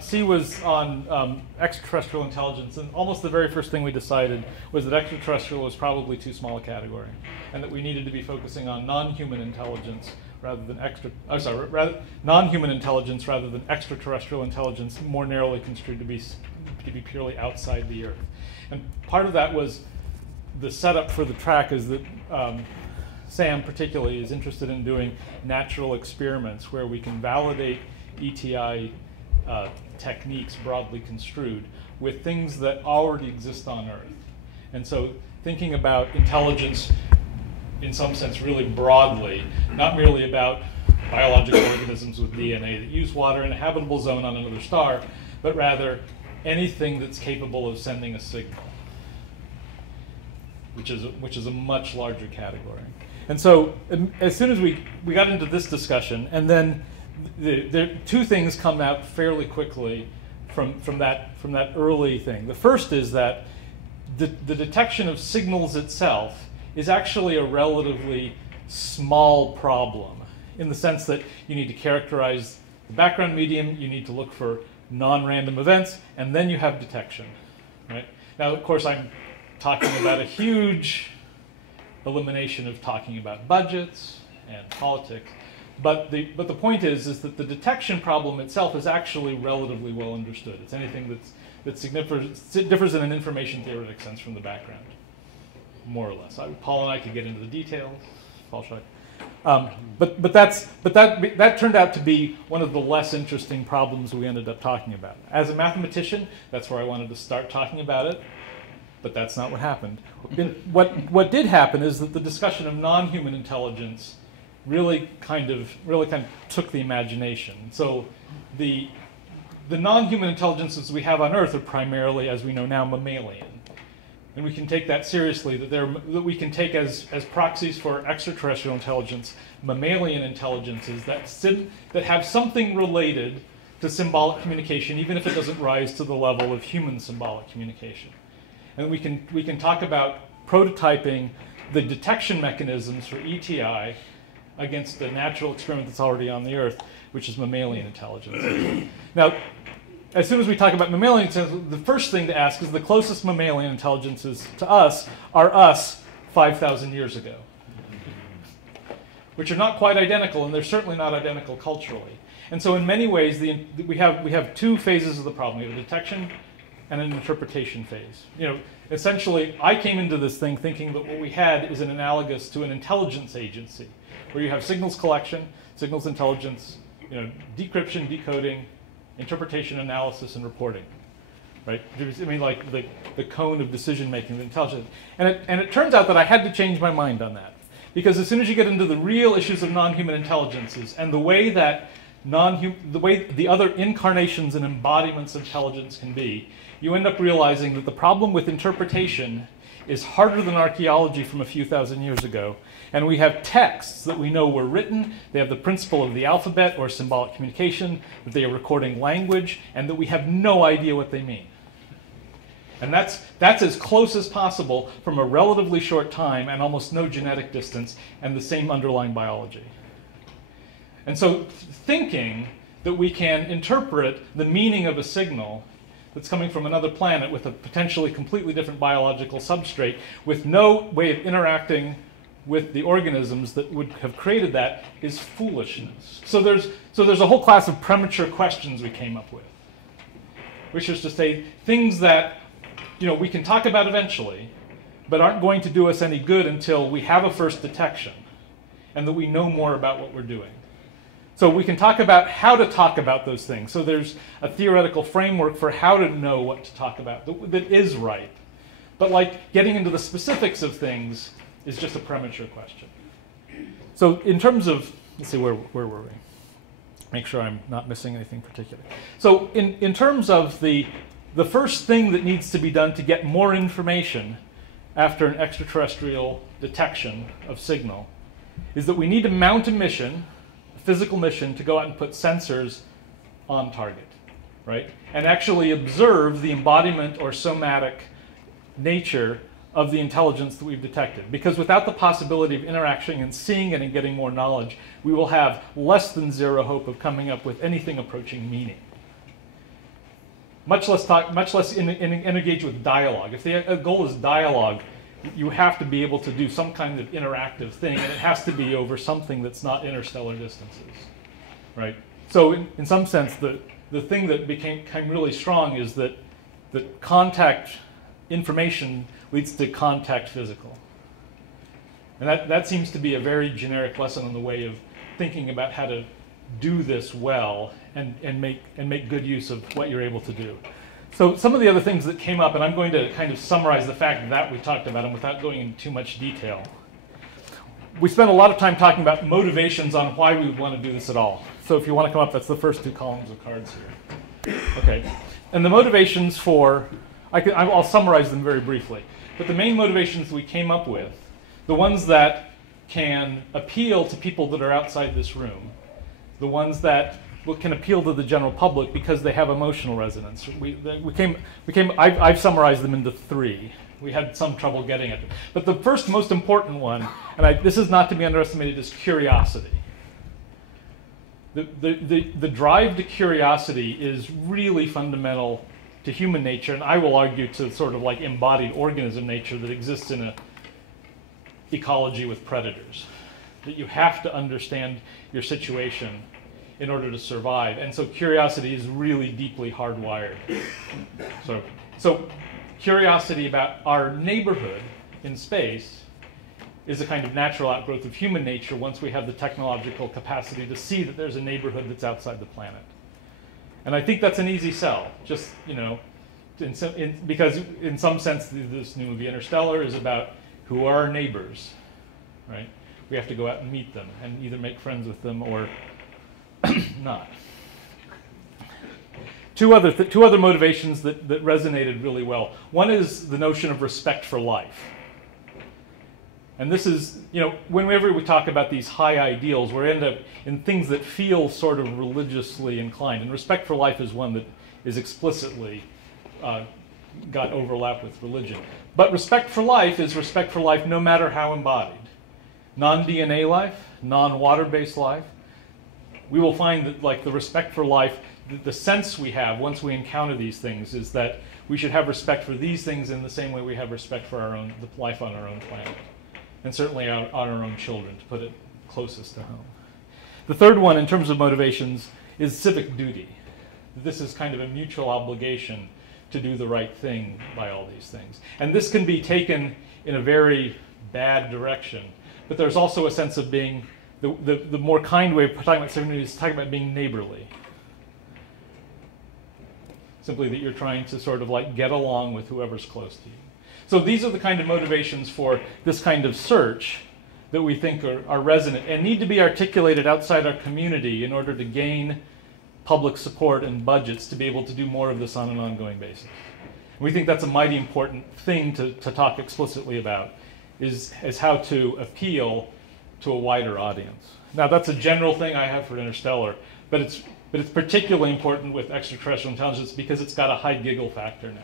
C was on extraterrestrial intelligence, and almost the very first thing we decided was that extraterrestrial was probably too small a category, and that we needed to be focusing on non-human intelligence rather than non-human intelligence rather than extraterrestrial intelligence, more narrowly construed to be purely outside the Earth. And part of that was the setup for the track is that Sam particularly is interested in doing natural experiments where we can validate ETI techniques broadly construed with things that already exist on Earth. And so thinking about intelligence in some sense really broadly, not merely about biological organisms with DNA that use water in a habitable zone on another star, but rather anything that's capable of sending a signal, which is a much larger category. And so as soon as we got into this discussion, and then two things come out fairly quickly from that early thing. The first is that the detection of signals itself is actually a relatively small problem, in the sense that you need to characterize the background medium, you need to look for non-random events, and then you have detection. Right? Now, of course, I'm talking about a huge elimination of talking about budgets and politics. But the point is that the detection problem itself is actually relatively well understood. It's anything that differs in an information theoretic sense from the background, more or less. Paul and I could get into the details. Paul should. But that turned out to be one of the less interesting problems we ended up talking about. As a mathematician, that's where I wanted to start talking about it. But that's not what happened. What did happen is that the discussion of non-human intelligence really kind of took the imagination. So the non-human intelligences we have on Earth are primarily, as we know now, mammalian. And we can take that seriously, that we can take as proxies for extraterrestrial intelligence, mammalian intelligences that have something related to symbolic communication, even if it doesn't rise to the level of human symbolic communication. And we can talk about prototyping the detection mechanisms for ETI against a natural experiment that's already on the Earth, which is mammalian intelligence. Now, as soon as we talk about mammalian intelligence, the first thing to ask is the closest mammalian intelligences to us are us 5,000 years ago, which are not quite identical, and they're certainly not identical culturally. And so in many ways, we have two phases of the problem. We have a detection and an interpretation phase. Essentially, I came into this thing thinking that what we had is an analogous to an intelligence agency, where you have signals collection, signals intelligence, decryption, decoding, interpretation, analysis, and reporting, right? I mean, like the cone of decision making, the intelligence. And it turns out that I had to change my mind on that, because as soon as you get into the real issues of non-human intelligences and the way that the other incarnations and embodiments of intelligence can be, you end up realizing that the problem with interpretation is harder than archaeology from a few thousand years ago. And we have texts that we know were written, they have the principle of the alphabet or symbolic communication, that they are recording language, and that we have no idea what they mean. And that's as close as possible from a relatively short time and almost no genetic distance and the same underlying biology. And so thinking that we can interpret the meaning of a signal that's coming from another planet with a potentially completely different biological substrate with no way of interacting with the organisms that would have created that is foolishness. So there's a whole class of premature questions we came up with, which is to say things that we can talk about eventually, but aren't going to do us any good until we have a first detection and that we know more about what we're doing. So we can talk about how to talk about those things. So there's a theoretical framework for how to know what to talk about that is right. But like getting into the specifics of things is just a premature question. So in terms of, let's see, where were we? Make sure I'm not missing anything particular. So in terms of the first thing that needs to be done to get more information after an extraterrestrial detection of signal is that we need to mount a mission, a physical mission, to go out and put sensors on target, right? And actually observe the embodiment or somatic nature of the intelligence that we've detected. Because without the possibility of interaction and seeing it and getting more knowledge, we will have less than zero hope of coming up with anything approaching meaning. much less engage with dialogue. If the goal is dialogue, you have to be able to do some kind of interactive thing, and it has to be over something that's not interstellar distances, right? So in some sense, the thing that became really strong is that contact information leads to contact physical. And that seems to be a very generic lesson on the way of thinking about how to do this well and make good use of what you're able to do. So some of the other things that came up, and I'm going to kind of summarize the fact that we talked about them without going into too much detail. We spent a lot of time talking about motivations on why we would want to do this at all. So if you want to come up, that's the first 2 columns of cards here. Okay, and the motivations for, I'll summarize them very briefly. But the main motivations we came up with, the ones that can appeal to people that are outside this room, the ones that can appeal to the general public because they have emotional resonance. I've summarized them into 3. We had some trouble getting it. But the first most important one, and this is not to be underestimated, is curiosity. The drive to curiosity is really fundamental to human nature, and I will argue to sort of like embodied organism nature that exists in an ecology with predators. That you have to understand your situation in order to survive. And so curiosity is really deeply hardwired. So curiosity about our neighborhood in space is a kind of natural outgrowth of human nature once we have the technological capacity to see that there's a neighborhood that's outside the planet. And I think that's an easy sell, just, you know, because in some sense this new movie Interstellar is about who are our neighbors, right? We have to go out and meet them and either make friends with them or not. Two other motivations that resonated really well. One is the notion of respect for life. And this is, you know, whenever we talk about these high ideals, we end up in things that feel sort of religiously inclined. And respect for life is one that is explicitly got overlap with religion. But respect for life is respect for life no matter how embodied. Non-DNA life, non-water-based life. We will find that, like, the respect for life, the sense we have once we encounter these things is that we should have respect for these things in the same way we have respect for the life on our own planet. And certainly on our own children, to put it closest to home. The third one, in terms of motivations, is civic duty. This is kind of a mutual obligation to do the right thing by all these things. And this can be taken in a very bad direction. But there's also a sense of being, the more kind way of talking about civic duty is talking about being neighborly. Simply that you're trying to sort of like get along with whoever's close to you. So these are the kind of motivations for this kind of search that we think are resonant and need to be articulated outside our community in order to gain public support and budgets to be able to do more of this on an ongoing basis. And we think that's a mighty important thing to talk explicitly about, is how to appeal to a wider audience. Now that's a general thing I have for Interstellar, but it's particularly important with extraterrestrial intelligence because it's got a high giggle factor now.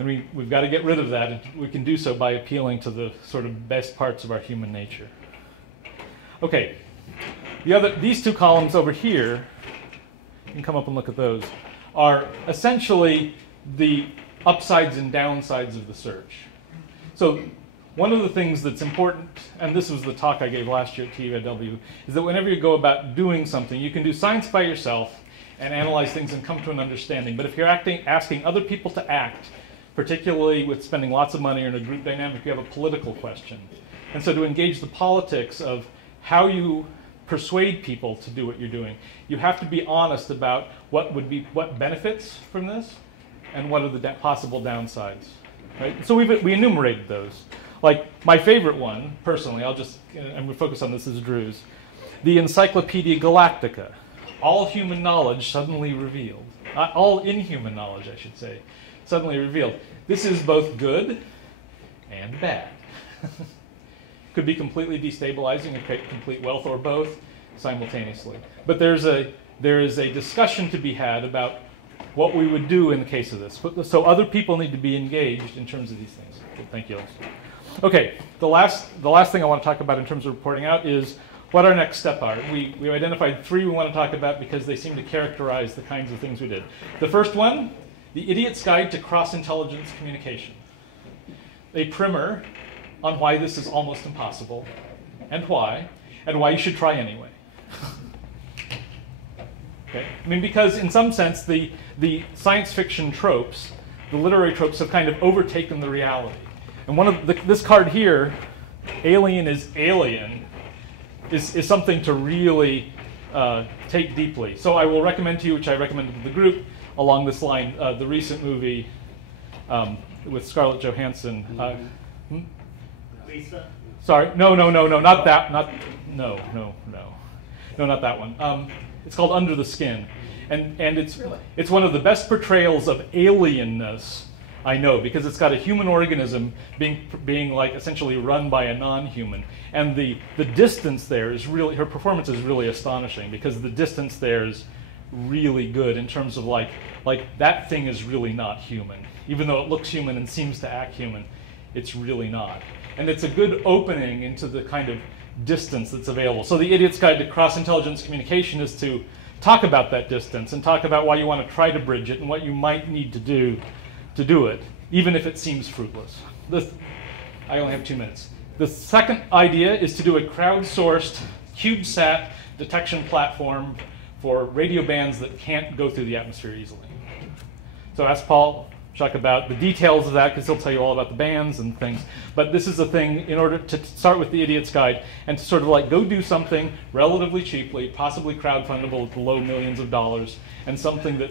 And we've got to get rid of that, and we can do so by appealing to the sort of best parts of our human nature. Okay, these 2 columns over here, you can come up and look at those, are essentially the upsides and downsides of the search. So one of the things that's important, and this was the talk I gave last year at TVIW, is that whenever you go about doing something, you can do science by yourself and analyze things and come to an understanding. But if you're asking other people to act, particularly with spending lots of money or in a group dynamic, you have a political question. And so to engage the politics of how you persuade people to do what you're doing, you have to be honest about what benefits from this and what are the possible downsides. Right? So we enumerated those. Like my favorite one, personally, I'm going to focus on this as Drew's, the Encyclopedia Galactica. All human knowledge suddenly revealed. All inhuman knowledge, I should say, suddenly revealed. This is both good and bad. Could be completely destabilizing and create complete wealth, or both simultaneously. But there is a discussion to be had about what we would do in the case of this. So other people need to be engaged in terms of these things. Thank you. Okay, the last thing I want to talk about in terms of reporting out is what our next step are. We identified 3 we want to talk about because they seem to characterize the kinds of things we did. The first one The Idiot's Guide to Cross-Intelligence Communication, a primer on why this is almost impossible, and why you should try anyway. Okay? I mean, because in some sense, the science fiction tropes, the literary tropes, have kind of overtaken the reality. And one of this card here, alien is alien, is something to really take deeply. So I will recommend to you, which I recommended to the group along this line, the recent movie with Scarlett Johansson. Lisa? Sorry, no, not that, not that one. It's called Under the Skin, and it's one of the best portrayals of alienness I know, because it's got a human organism being like essentially run by a non-human, and the distance there is really, her performance is really astonishing, because the distance there is really good in terms of like that thing is really not human, even though it looks human and seems to act human, it's really not. And it's a good opening into the kind of distance that's available. So the Idiot's Guide to Cross-Intelligence Communication is to talk about that distance and talk about why you want to try to bridge it and what you might need to do it, even if it seems fruitless. I only have 2 minutes. The second idea is to do a crowdsourced CubeSat detection platform for radio bands that can't go through the atmosphere easily. So ask Paul Shuch about the details of that, because he'll tell you all about the bands and things. But this is a thing in order to start with the Idiot's Guide and to sort of like go do something relatively cheaply, possibly crowdfundable at the low millions of dollars, and something that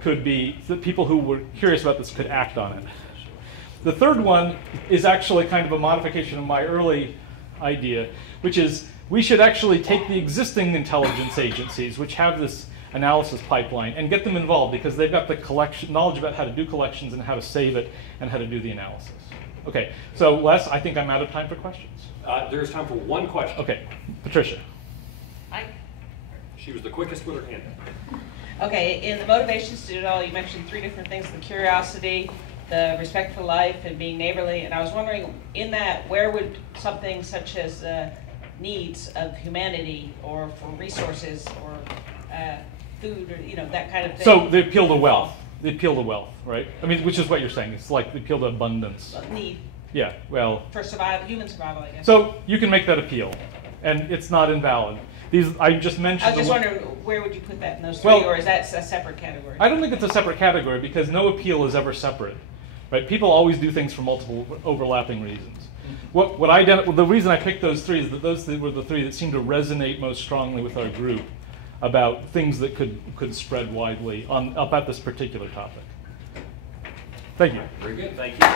could be, that people who were curious about this could act on it. The third one is actually kind of a modification of my early idea, which is we should actually take the existing intelligence agencies, which have this analysis pipeline, and get them involved, because they've got the knowledge about how to do collections and how to save it and how to do the analysis. Okay, so Les, I think I'm out of time for questions. There's time for one question. Okay, Patricia. Hi. She was the quickest with her hand. Okay, in the motivations to do it all, you mentioned 3 different things: the curiosity, the respect for life, and being neighborly. And I was wondering, in that, where would something such as needs of humanity, or for resources, or food, or that kind of thing? So the appeal to wealth. The appeal to wealth, right? I mean, which is what you're saying. It's like the appeal to abundance. Need. Yeah, well. For survival, human survival, I guess. So you can make that appeal, and it's not invalid. I just mentioned. I was just wondering, where would you put that in those 3, well, or is that a separate category? I don't think it's a separate category, because no appeal is ever separate, right? People always do things for multiple overlapping reasons. The reason I picked those 3 is that those were the 3 that seemed to resonate most strongly with our group about things that could spread widely about this particular topic. Thank you. Very good, thank you.